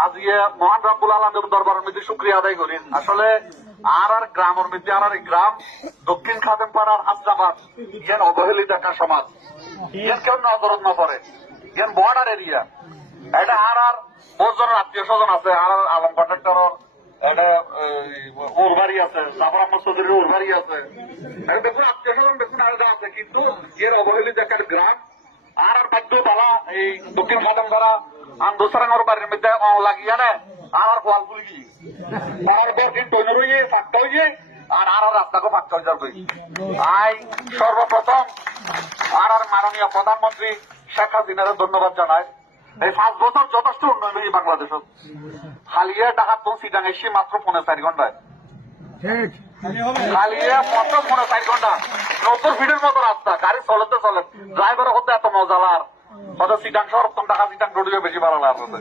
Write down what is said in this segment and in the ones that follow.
আজকে মহান রাব্বুল আলামিনের দরবারের মধ্যে শুকরিয়া আদায় করি। আসলে আর গ্রামের মধ্যে আর গ্রাম দক্ষিণ খাদেমপাড়ার হাসনাবাদ ইয়ান অবহেলিত একটা সমাজ, ইয়ান কেউ নজরত না পড়ে, ইয়ান বর্ডার এরিয়া। এটা আর বহুজনের আত্মীয় স্বজন আছে, আর আলম কন্ট্রাক্টরের এটা ওর বাড়ি আছে, জাফর আহমদ চৌধুরীর ওর বাড়ি আছে, দেখুন আত্মীয় স্বজন দেখুন আলাদা আছে, কিন্তু এর অবহেলিত একটা গ্রাম। আর বাধ্য তারা এই দক্ষিণ খাদেম দ্বারা আন্দোসারাঙ্গর বাড়ির মধ্যে লাগিয়ে নেয় আর ফল ফুলি গিয়ে তার পর দিন তৈরি হয়ে ফাঁকতে হয়ে আর রাস্তাকে ফাঁকতে হয়ে যাবে। আই সর্বপ্রথম আর মাননীয় প্রধানমন্ত্রী শেখ হাসিনার ধন্যবাদ জানায়। এই 5 বছর যথেষ্ট উন্নয়ন হয়েছে বাংলাদেশত। হালিয়া টাকা তো সিটাং এসে মাত্র 4.5 ঘন্টায়, হালিয়া মাত্র 4.5 ঘন্টা 90 ফিটের মতো রাস্তা, গাড়ি চলতে চলে, ড্রাইভার হতে এত মজালার হয়তো সিটাং শহর টাকা সিটাং রোডিও বেশি ভালো লাগবে।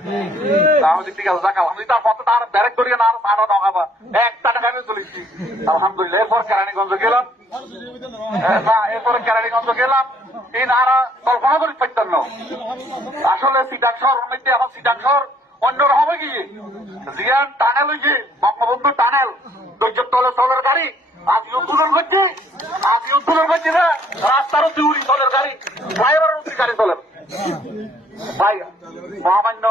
আমি ঠিক আছে দেখালাম তার পথে তার ব্যারেক ধরিয়ে না আর সারা নগাবা একটা টাকা চলেছি আলহামদুলিল্লাহ। এরপর কেরানীগঞ্জ গেলাম, এরপরে কেরানীগঞ্জ গেলাম, এই নারা কল্পনা করি পাইতেন না। আসলে সিটাং শহর মধ্যে এখন সিটাং শহর অন্যরকম হয়ে গিয়ে জিয়ান টানেল হয়েছে, বঙ্গবন্ধু টানেল, ধৈর্যের তলে চলের গাড়ি আজ উদ্বোধন করছি, আজ উদ্বোধন করছি না রাস্তারও দিউরি চলের গাড়ি, ড্রাইভারের গাড়ি চলে। ভাই মহামান্য